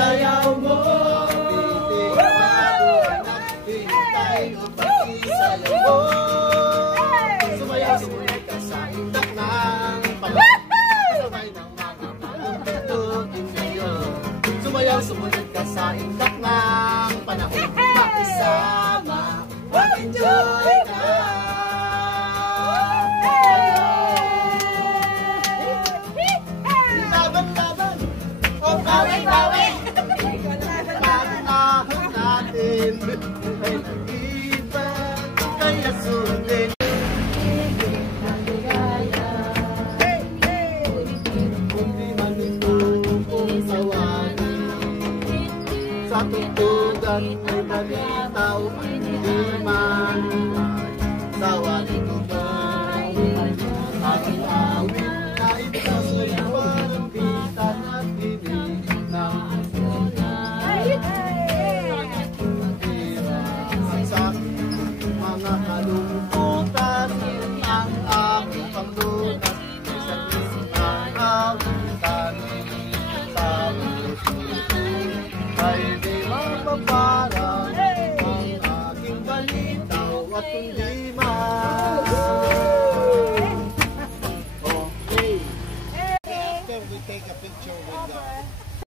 sayaw mo. Biting babuan at hintay o pag-isayaw mo. Sumayaw, sumunod ka sa indak ng panahon. Sabay ng mga palong-palugin ngayon. Sumayaw, sumunod ka sa indak ng panahon. Makisama, mag-enjoy ka. Laban-laban, o bawi-bawi. Pag-ahon natin ay nag-ibig, kaya sundin. Kundihan ito kung tawanin. Sa tutugan ay malitaw at hindi man tawag ito ba? Ang awit na ito sa'y parang bitan at hinig ng mga kalungkutan ang aking paglunas sa isang awitan sa puso ay di mapaparang ang aking balitaw at kundi